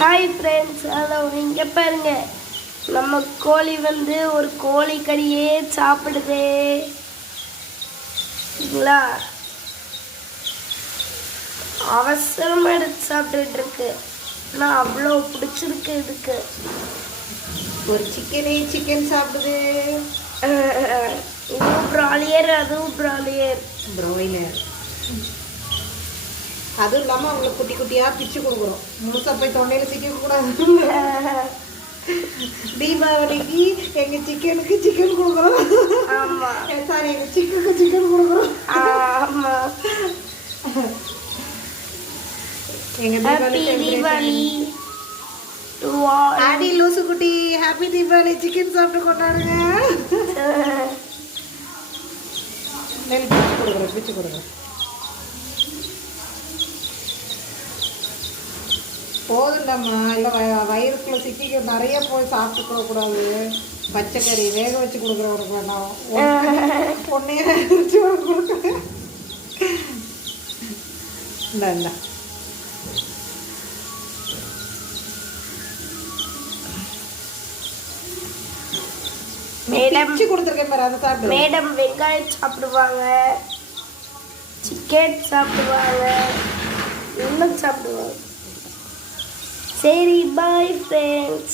Hi friends, hello. இங்கே பாருங்க, நம்ம கோழி வந்து ஒரு கோழிக்கறியே சாப்பிடுதே. சரிங்களா? அவசரமாக எடுத்து சாப்பிட்டுக்கிட்டு இருக்கு. ஆனால் அவ்வளோ பிடிச்சிருக்கு இதுக்கு. ஒரு சிக்கன் சாப்பிடுது. இதுவும் ப்ராலியர், அதுவும் ப்ராலியர். அதுவும் இல்லாமல் அவங்களுக்கு குட்டி குட்டியாக பிச்சு கொடுக்குறோம். முழுசாக போய் தொண்டையில் சிக்கக்கூடாது. தீபாவளிக்கு எங்கள் சிக்கனுக்கு சிக்கன் கொடுக்குறோம். ஆமாம், சாரி, எங்கள் சிக்கனுக்கு சிக்கன் கொடுக்குறோம். ஆமாம். எங்கள் தீபாவளி ஆடி லூசு குட்டி, ஹாப்பி தீபாவளி. சிக்கன் சாப்பிட்டு கொண்டாடுங்க. நெல் பிச்சு கொடுக்குறேன். போதுண்டாம்மா, இல்லை வயிறுக்குள்ளே சிக்கிக்க நிறைய போய் சாப்பிட்டு கூடாது. பச்சைக்கறி வேக வச்சு கொடுக்குறவனுக்கு வேண்டாம். பொண்ணே கொடுக்குறேன். இந்த மேடம் கொடுத்துருக்கேன் பாரு, அதை சாப்பிடு. மேடம் வெங்காயம் சாப்பிடுவாங்க, சிக்கன் சாப்பிடுவாங்க, இன்னும் சாப்பிடுவாங்க. சரி, பாய் ஃப்ரெண்ட்ஸ்.